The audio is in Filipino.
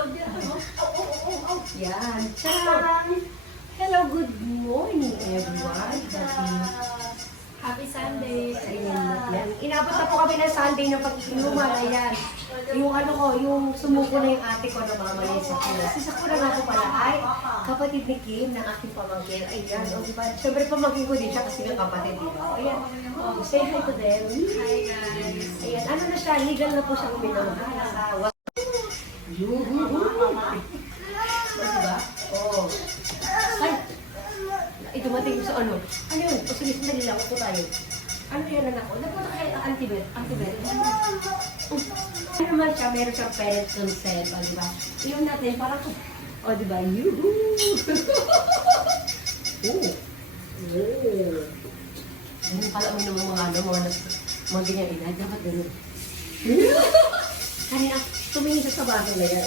Dog yan, ano? Yan. Charang! Hello, good morning everyone. Happy Sunday. Yan. Inabot na po kami ng Sunday ng pag-iinuman. Ayan. Yung ano ko, yung sumuko na yung ate ko na mamaya sa Sakura. Si Sakura nga po pala ay kapatid ni Kim ng aking pamangkin. Ayan. O diba? Siyempre pamangkin ko din siya kasi nga kapatid dito. Ayan. O, say hi to them. Hi guys. Ayan. Ano na siya? Legal na po siyang minamahal. Asawa. Yuhu. Diba? Oo. Ay! Dumating sa ano? Ano yun? O sige, sandali lang. Upo tayo. Ano yan anak ko? Nagpunta kayo ang antibed. Antibed. Ano naman siya? Meron siyang parent consent. O diba? Iyon natin parang, o diba? Yuhu! Oo. Oo. Ganun pala mo naman mga ano, mga ganyan edad. Dapat ganun. Kanina, tumingin siya sa baso na yan.